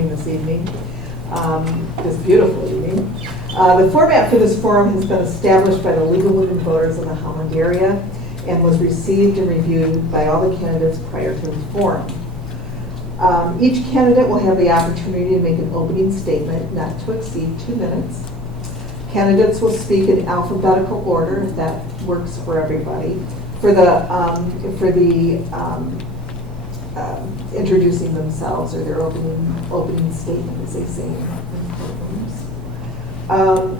coming this evening, this beautiful evening. The format for this forum has been established by the legal women voters in the Holland area and was received and reviewed by all the candidates prior to the forum. Each candidate will have the opportunity to make an opening statement not to exceed 2 minutes. Candidates will speak in alphabetical order, if that works for everybody, for the introducing themselves or their opening statement, as they say in courtrooms.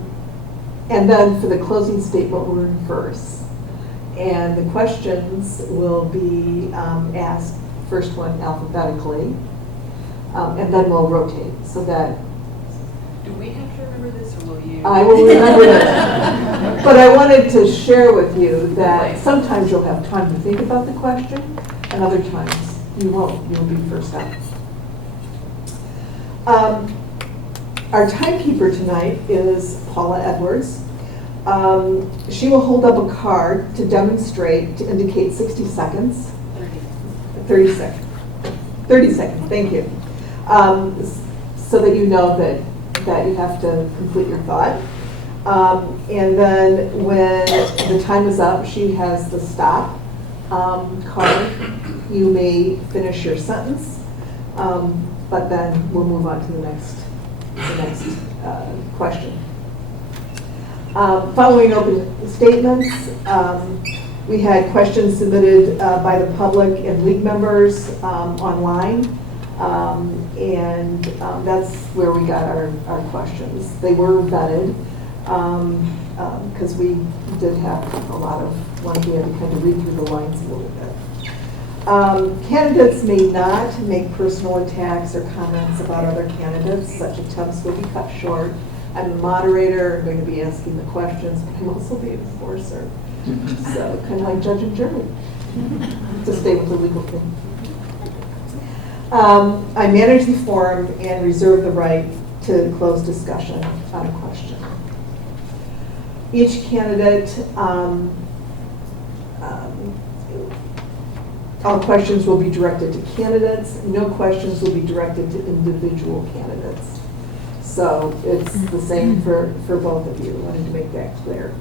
And then for the closing statement, we're in verse. And the questions will be asked, first one alphabetically, and then we'll rotate so that. Do we have to remember this, or will you? I will remember it. But I wanted to share with you that sometimes you'll have time to think about the question, and other times you won't. You'll be first up. Our timekeeper tonight is Paula Edwards. She will hold up a card to demonstrate, to indicate 60 seconds. 30 seconds. 30 seconds, thank you. So that you know that you have to complete your thought. And then when the time is up, she has the stop card. You may finish your sentence, but then we'll move on to the next question. Following open statements, we had questions submitted by the public and league members online, and that's where we got our questions. They were vetted because we did have a lot of ones we had to kind of read through the lines a little bit. Candidates may not make personal attacks or comments about other candidates. Such attempts will be cut short. I'm the moderator. I'm going to be asking the questions, but I'm also the enforcer. So kind of like judge and jury, to stay with the legal thing. I manage the forum and reserve the right to close discussion on a question. Each candidate, all questions will be directed to candidates. No questions will be directed to individual candidates. So it's the same for both of you. I wanted to make that clear.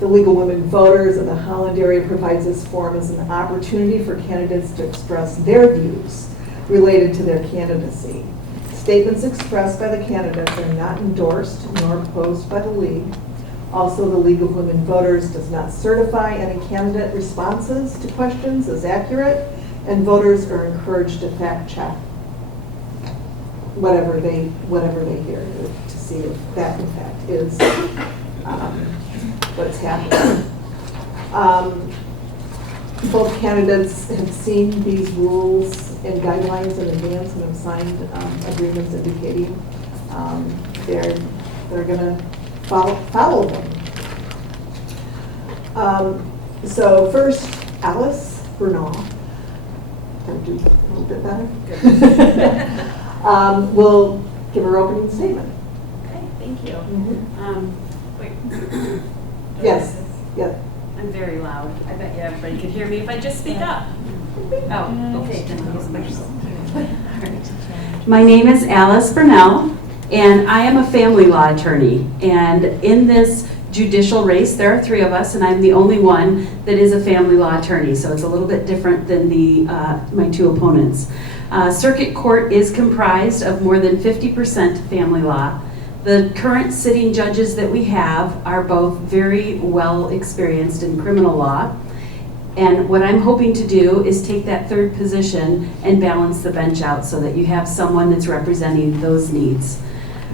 The Legal Women Voters of the Holland area provides this forum as an opportunity for candidates to express their views related to their candidacy. Statements expressed by the candidates are not endorsed nor opposed by the League. Also, the League of Women Voters does not certify any candidate responses to questions as accurate, and voters are encouraged to fact check whatever they hear to see if that in fact is what's happening. Both candidates have seen these rules and guidelines in advance and have signed agreements indicating they're going to follow them. So first, Alice Bernal. Can I do a little bit better? We'll give her opening statement. Okay, thank you. Wait. Yes. Yeah. I'm very loud. I bet you everybody could hear me if I just speak up. Oh, okay. Then I'll use the microphone. All right. My name is Alice Bernal, and I am a family law attorney. And in this judicial race, there are 3 of us, and I'm the only one that is a family law attorney. So it's a little bit different than my 2 opponents. Circuit Court is comprised of more than 50% family law. The current sitting judges that we have are both very well experienced in criminal law. And what I'm hoping to do is take that 3rd position and balance the bench out so that you have someone that's representing those needs.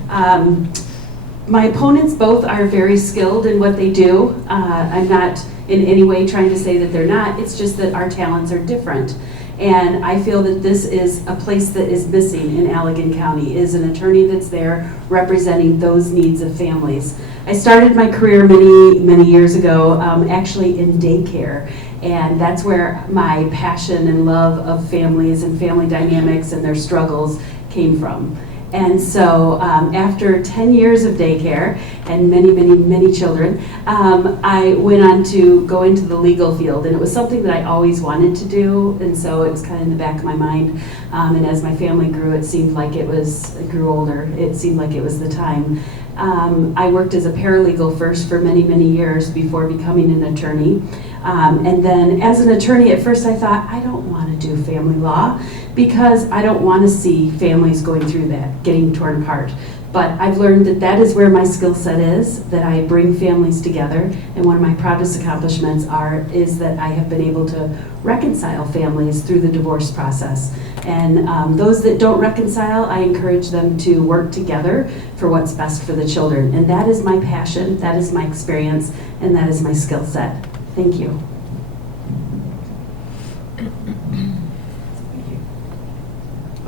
My opponents both are very skilled in what they do. I'm not in any way trying to say that they're not. It's just that our talents are different. And I feel that this is a place that is missing in Allegan County, is an attorney that's there representing those needs of families. I started my career many years ago actually in daycare, and that's where my passion and love of families and family dynamics and their struggles came from. And so after 10 years of daycare and many, many, many children, I went on to go into the legal field. And it was something that I always wanted to do. And so it was kind of in the back of my mind. And as my family grew, it seemed like grew older, it seemed like it was the time. I worked as a paralegal first for many, many years before becoming an attorney. And then as an attorney, at first I thought, I don't want to do family law because I don't want to see families going through that, getting torn apart. But I've learned that that is where my skill set is, that I bring families together. And one of my proudest accomplishments is that I have been able to reconcile families through the divorce process. And those that don't reconcile, I encourage them to work together for what's best for the children. And that is my passion, that is my experience, and that is my skill set. Thank you.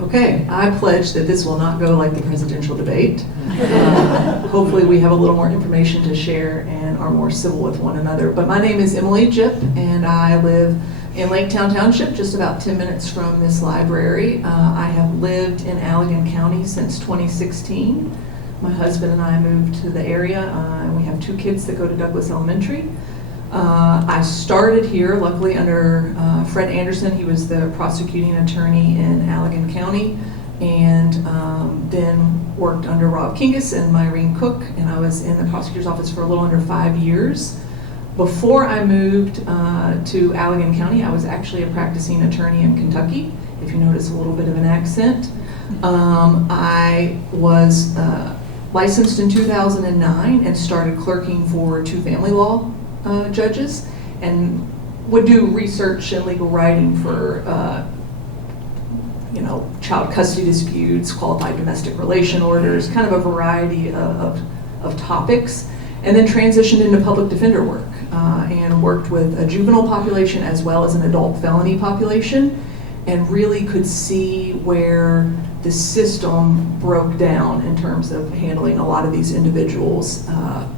Okay, I pledge that this will not go like the presidential debate. Hopefully we have a little more information to share and are more civil with one another. But my name is Emily Jipp, and I live in Laketown Township, just about 10 minutes from this library. I have lived in Allegan County since 2016. My husband and I moved to the area, and we have 2 kids that go to Douglas Elementary. I started here, luckily, under Fred Anderson. He was the prosecuting attorney in Allegan County, and then worked under Rob Kingus and Myrene Cook, and I was in the prosecutor's office for a little under 5 years. Before I moved to Allegan County, I was actually a practicing attorney in Kentucky, if you notice a little bit of an accent. I was licensed in 2009 and started clerking for 2 family law judges, and would do research and legal writing for child custody disputes, qualified domestic relation orders, kind of a variety of topics, and then transitioned into public defender work and worked with a juvenile population as well as an adult felony population, and really could see where the system broke down in terms of handling a lot of these individuals,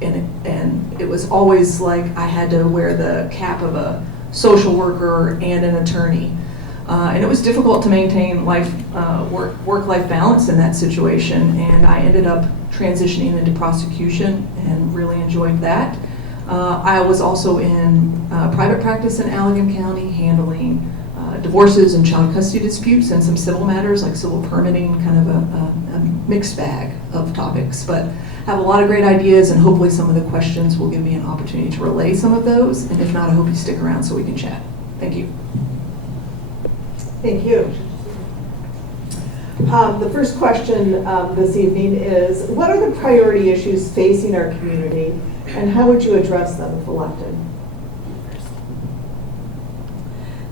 and it was always like I had to wear the cap of a social worker and an attorney, and it was difficult to maintain work-life balance in that situation, and I ended up transitioning into prosecution and really enjoyed that. I was also in private practice in Allegan County, handling divorces and child custody disputes and some civil matters like civil permitting, kind of a mixed bag of topics. But have a lot of great ideas, and hopefully some of the questions will give me an opportunity to relay some of those. And if not, I hope you stick around so we can chat. Thank you. Thank you. The first question this evening is, what are the priority issues facing our community, and how would you address them if elected?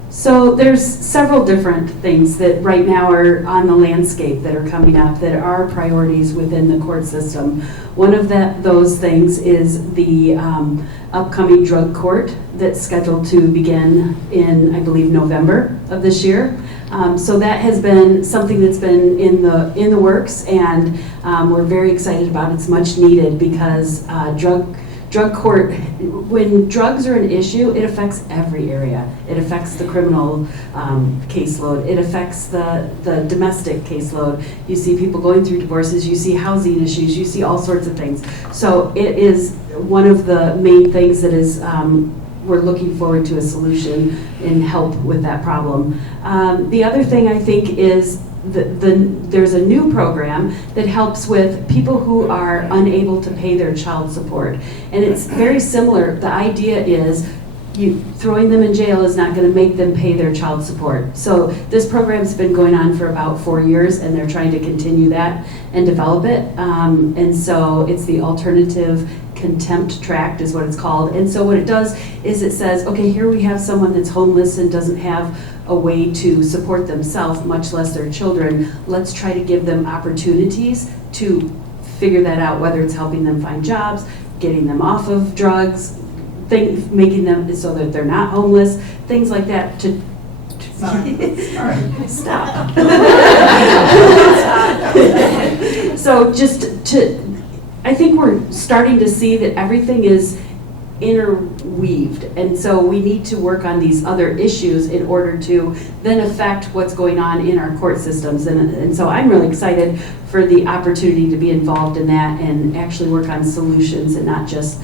So there's several different things that right now are on the landscape that are coming up that are priorities within the court system. One of those things is the upcoming drug court that's scheduled to begin in, I believe, November of this year. So that has been something that's been in the works, and we're very excited about it. It's much needed because drug court, when drugs are an issue, it affects every area. It affects the criminal caseload. It affects the domestic caseload. You see people going through divorces. You see housing issues. You see all sorts of things. So it is one of the main things that is, we're looking forward to a solution and help with that problem. The other thing I think is there's a new program that helps with people who are unable to pay their child support. And it's very similar. The idea is throwing them in jail is not going to make them pay their child support. So this program's been going on for about 4 years, and they're trying to continue that and develop it. And so it's the alternative contempt tract is what it's called. And so what it does is it says, okay, here we have someone that's homeless and doesn't have a way to support themselves, much less their children. Let's try to give them opportunities to figure that out, whether it's helping them find jobs, getting them off of drugs, making them so that they're not homeless, things like that. Stop. So I think we're starting to see that everything is interweaved. And so we need to work on these other issues in order to then affect what's going on in our court systems. And so I'm really excited for the opportunity to be involved in that and actually work on solutions and not just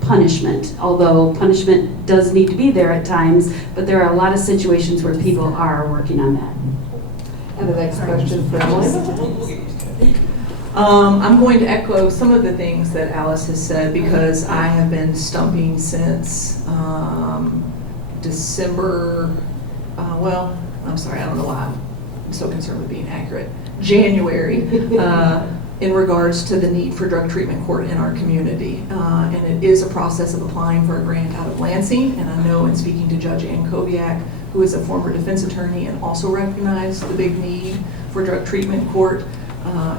punishment, although punishment does need to be there at times, but there are a lot of situations where people are working on that. And the next question for Emily. I'm going to echo some of the things that Alice has said because I have been stumping since December, well, I'm sorry, I don't know why I'm so concerned with being accurate, January, in regards to the need for drug treatment court in our community. And it is a process of applying for a grant out of Lansing, and I know in speaking to Judge Ann Koviak, who is a former defense attorney and also recognized the big need for drug treatment court,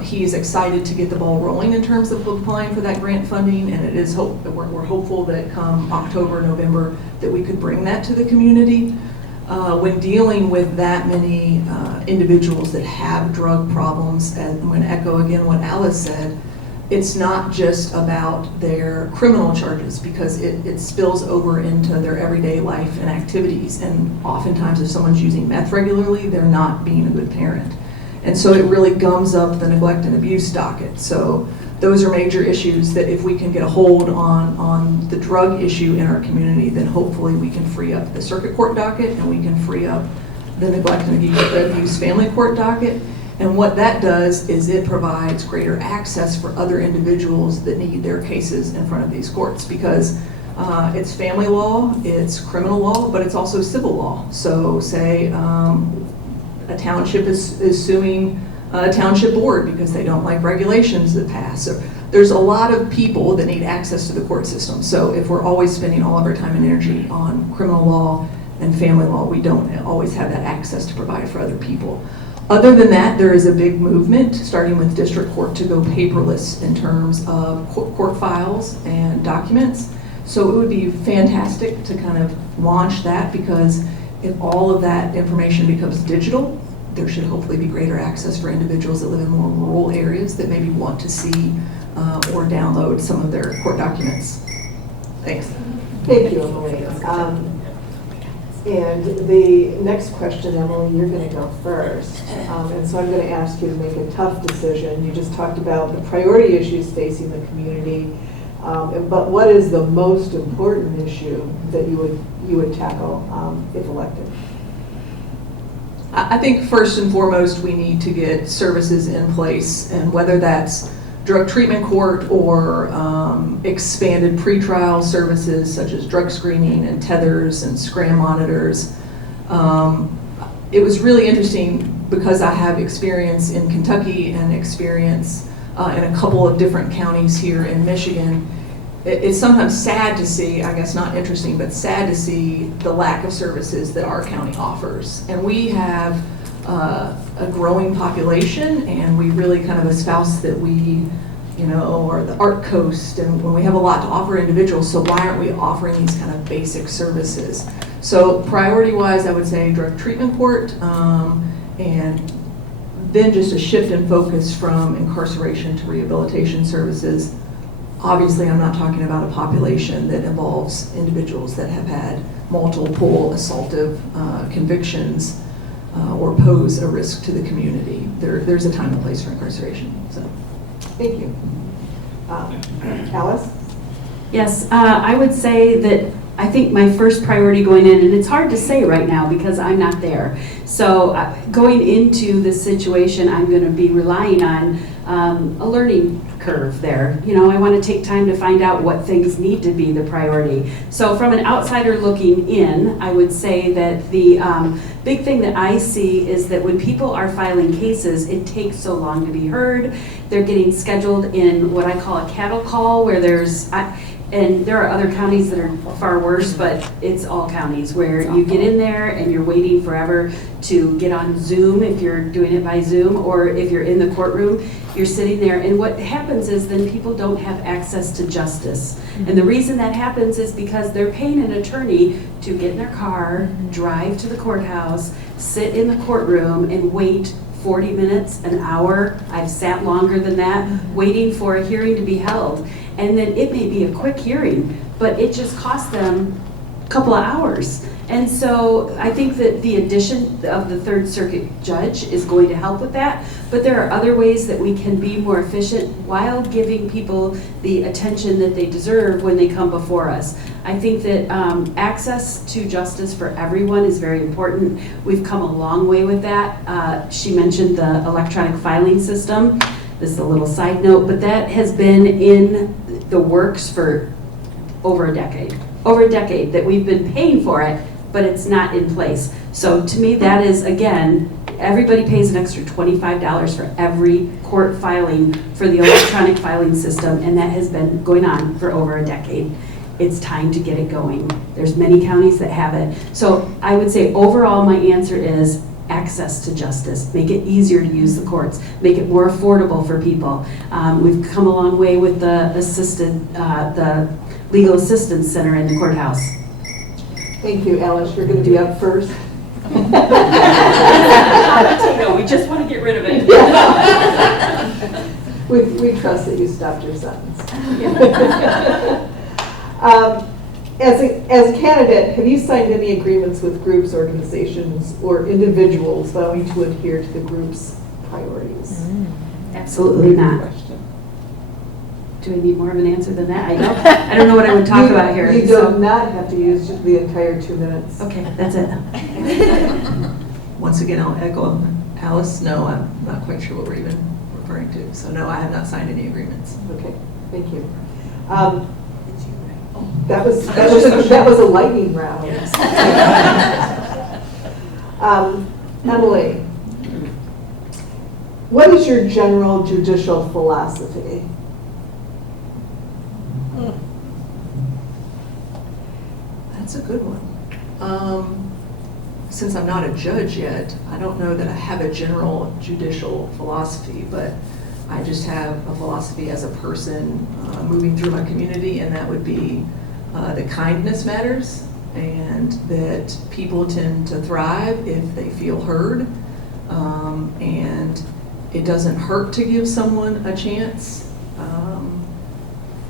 he is excited to get the ball rolling in terms of applying for that grant funding, and it is we're hopeful that come October, November, that we could bring that to the community. When dealing with that many individuals that have drug problems, and I'm going to echo again what Alice said, it's not just about their criminal charges because it spills over into their everyday life and activities, and oftentimes if someone's using meth regularly, they're not being a good parent. And so it really gums up the neglect and abuse docket. So those are major issues that if we can get a hold on the drug issue in our community, then hopefully we can free up the circuit court docket and we can free up the neglect and abuse family court docket. And what that does is it provides greater access for other individuals that need their cases in front of these courts because it's family law, it's criminal law, but it's also civil law. So say a township is suing a township board because they don't like regulations that pass. So there's a lot of people that need access to the court system. So if we're always spending all of our time and energy on criminal law and family law, we don't always have that access to provide for other people. Other than that, there is a big movement, starting with district court, to go paperless in terms of court files and documents. So it would be fantastic to kind of launch that because if all of that information becomes digital, there should hopefully be greater access for individuals that live in more rural areas that maybe want to see or download some of their court documents. Thanks. Thank you, Emily. And the next question, Emily, you're going to go first. And so I'm going to ask you to make a tough decision. You just talked about the priority issues facing the community. But what is the most important issue that you would tackle if elected? I think first and foremost we need to get services in place, and whether that's drug treatment court or expanded pretrial services such as drug screening and tethers and scram monitors. It was really interesting because I have experience in Kentucky and experience in a couple of different counties here in Michigan. It's sometimes sad to see, I guess not interesting, but sad to see the lack of services that our county offers. And we have a growing population, and we really kind of espouse that we, are the art coast, and when we have a lot to offer individuals, so why aren't we offering these kind of basic services? So priority-wise, I would say drug treatment court, and then just a shift in focus from incarceration to rehabilitation services. Obviously, I'm not talking about a population that involves individuals that have had multiple assaultive convictions or pose a risk to the community. There's a time and place for incarceration. So, thank you. Alice? Yes, I would say that I think my first priority going in, and it's hard to say right now because I'm not there. So going into this situation, I'm going to be relying on a learning curve there. I want to take time to find out what things need to be the priority. So from an outsider looking in, I would say that the big thing that I see is that when people are filing cases, it takes so long to be heard. They're getting scheduled in what I call a cattle call, where there's and there are other counties that are far worse, but it's all counties where you get in there and you're waiting forever to get on Zoom if you're doing it by Zoom, or if you're in the courtroom, you're sitting there. And what happens is then people don't have access to justice. And the reason that happens is because they're paying an attorney to get in their car, drive to the courthouse, sit in the courtroom and wait 40 minutes, an hour. I've sat longer than that, waiting for a hearing to be held. and then it may be a quick hearing, but it just costs them a couple of hours. And so I think that the addition of the Third Circuit judge is going to help with that, but there are other ways that we can be more efficient while giving people the attention that they deserve when they come before us. I think that access to justice for everyone is very important. We've come a long way with that. She mentioned the electronic filing system. This is a little side note, but that has been in the works for over a decade. Over a decade that we've been paying for it, but it's not in place. So to me, that is, again, everybody pays an extra $25 for every court filing for the electronic filing system, and that has been going on for over a decade. It's time to get it going. There's many counties that have it. So I would say overall my answer is access to justice. Make it easier to use the courts. Make it more affordable for people. We've come a long way with the the Legal Assistance Center in the courthouse. Thank you, Alice. You're going to be up first. No, we just want to get rid of it. We trust that you stopped your sentence. As a candidate, have you signed any agreements with groups, organizations, or individuals vowing to adhere to the group's priorities? Absolutely not. Question. Do I need more of an answer than that? I don't know what I would talk about here. You so- do not have to use the entire 2 minutes. Okay, that's it. Once again, I'll echo Alice. No, I'm not quite sure what we're even referring to. So no, I have not signed any agreements. Okay, thank you. That was a lightning round. Emily, what is your general judicial philosophy? That's a good one. Since I'm not a judge yet, I don't know that I have a general judicial philosophy, but I just have a philosophy as a person moving through my community, and that would be that kindness matters, and that people tend to thrive if they feel heard, and it doesn't hurt to give someone a chance.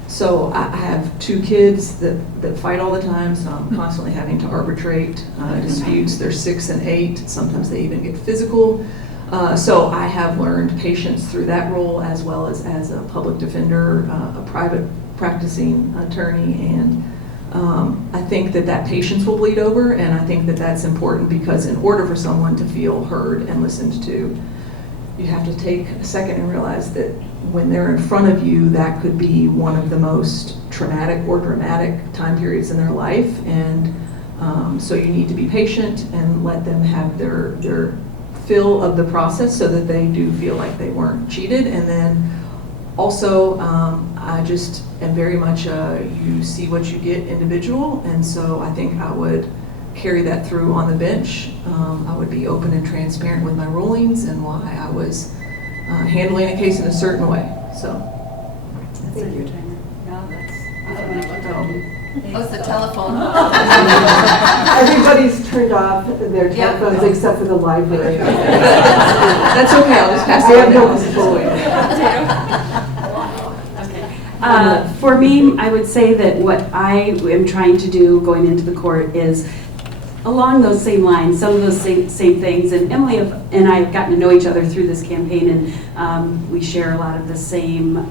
So I have 2 kids that fight all the time, so I'm constantly having to arbitrate disputes. They're 6 and 8. Sometimes they even get physical. So I have learned patience through that role, as well as a public defender, a private practicing attorney, and I think that patience will bleed over, and I think that that's important because in order for someone to feel heard and listened to, you have to take a second and realize that when they're in front of you, that could be one of the most traumatic or dramatic time periods in their life, and so you need to be patient and let them have their fill of the process so that they do feel like they weren't cheated. And then also, I just am very much you see what you get individual, and so I think I would carry that through on the bench. I would be open and transparent with my rulings and why I was handling a case in a certain way. So, Thank you. No, that's. Oh, it's the telephone. Everybody's turned off their telephones except for the library. that's okay. I'll just pass I it have no on. Okay. For me, I would say that what I am trying to do going into the court is along those same lines, some of those same things. And Emily and I have gotten to know each other through this campaign, and we share a lot of the same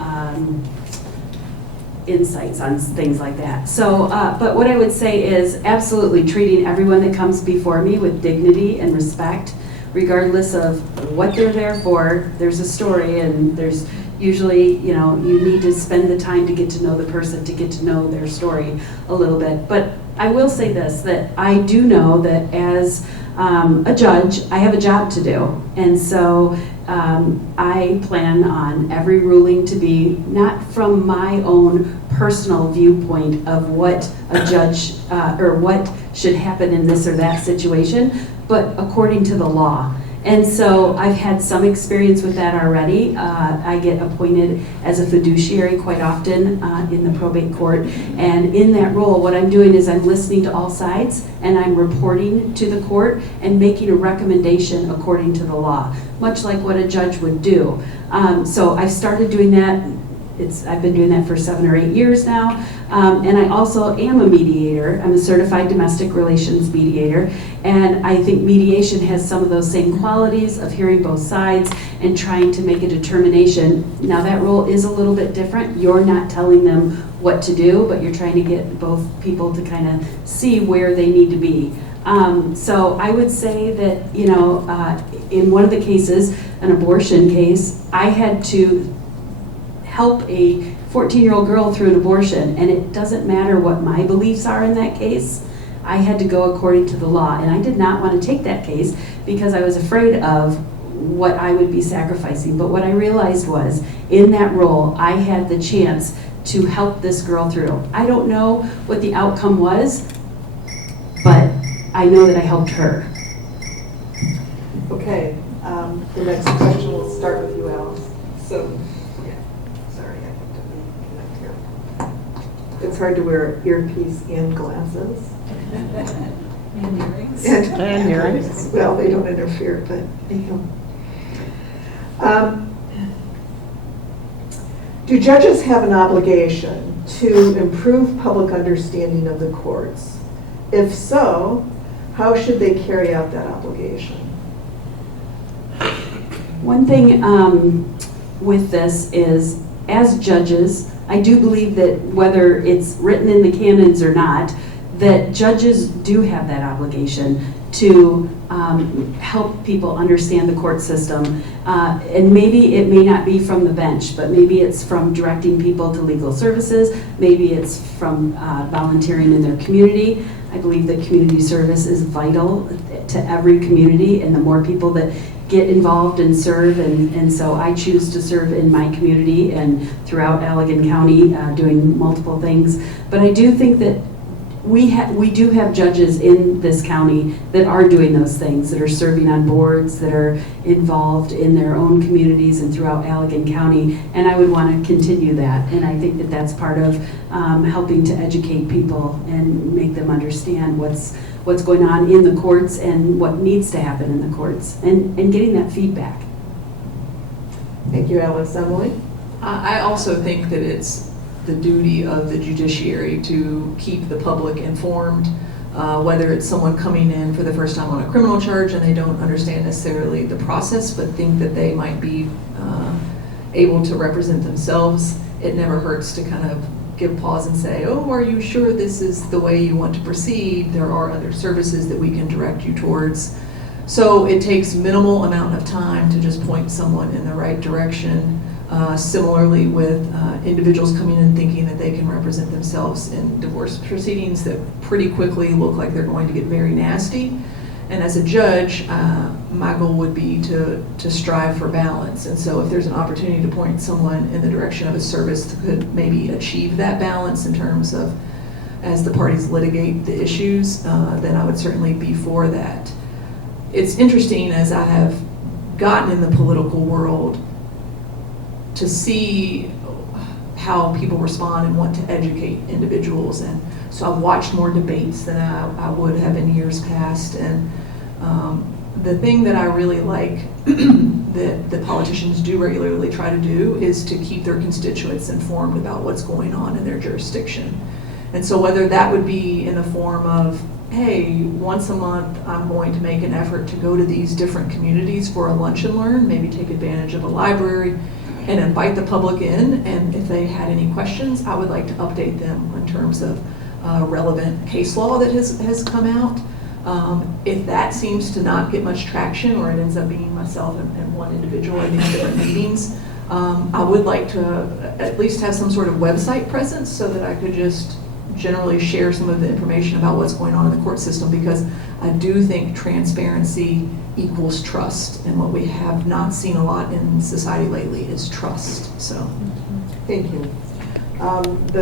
insights on things like that. So, but what I would say is absolutely treating everyone that comes before me with dignity and respect, regardless of what they're there for. There's a story, and there's usually, you need to spend the time to get to know the person, to get to know their story a little bit. But I will say this, that I do know that as a judge, I have a job to do. And so I plan on every ruling to be not from my own personal viewpoint of what a judge or what should happen in this or that situation, but according to the law. And so I've had some experience with that already. I get appointed as a fiduciary quite often in the probate court. And in that role, what I'm doing is I'm listening to all sides, and I'm reporting to the court and making a recommendation according to the law, much like what a judge would do. So I've started doing that I've been doing that for 7 or 8 years now. And I also am a mediator. I'm a certified domestic relations mediator. And I think mediation has some of those same qualities of hearing both sides and trying to make a determination. Now that role is a little bit different. You're not telling them what to do, but you're trying to get both people to kind of see where they need to be. So I would say that, in one of the cases, an abortion case, I had to help a 14-year-old girl through an abortion, and it doesn't matter what my beliefs are in that case. I had to go according to the law, and I did not want to take that case because I was afraid of what I would be sacrificing. But what I realized was, in that role, I had the chance to help this girl through. I don't know what the outcome was, but I know that I helped her. Okay, the next question will start with you, Alice. So, sorry, I have to reconnect here. It's hard to wear earpiece and glasses. And earrings. And earrings. Well, they don't interfere, but anyhow. Do judges have an obligation to improve public understanding of the courts? If so, how should they carry out that obligation? One thing with this is, as judges, I do believe that whether it's written in the canons or not, that judges do have that obligation to help people understand the court system. And maybe it may not be from the bench, but maybe it's from directing people to legal services, maybe it's from volunteering in their community. I believe that community service is vital to every community, and the more people that get involved and serve, and so I choose to serve in my community and throughout Allegan County, doing multiple things. But I do think that we do have judges in this county that are doing those things, that are serving on boards, that are involved in their own communities and throughout Allegan County, and I would want to continue that. And I think that that's part of helping to educate people and make them understand what's going on in the courts and what needs to happen in the courts, and getting that feedback. Thank you, Alice. Emily? I also think that it's the duty of the judiciary to keep the public informed, whether it's someone coming in for the first time on a criminal charge and they don't understand necessarily the process, but think that they might be able to represent themselves. It never hurts to kind of give pause and say, oh, are you sure this is the way you want to proceed? There are other services that we can direct you towards. So it takes minimal amount of time to just point someone in the right direction. Similarly with individuals coming in thinking that they can represent themselves in divorce proceedings that pretty quickly look like they're going to get very nasty. And as a judge, my goal would be to strive for balance. And so if there's an opportunity to point someone in the direction of a service that could maybe achieve that balance in terms of as the parties litigate the issues, then I would certainly be for that. It's interesting, as I have gotten in the political world, to see how people respond and want to educate individuals. And so I've watched more debates than I would have in years past. And the thing that I really like that the politicians do regularly try to do is to keep their constituents informed about what's going on in their jurisdiction. And so whether that would be in the form of, hey, once a month I'm going to make an effort to go to these different communities for a lunch and learn, maybe take advantage of a library, and invite the public in, and if they had any questions, I would like to update them in terms of relevant case law that has come out. If that seems to not get much traction, or it ends up being myself and one individual at these different meetings, I would like to at least have some sort of website presence so that I could just generally share some of the information about what's going on in the court system, because I do think transparency equals trust, and what we have not seen a lot in society lately is trust. So, Thank you.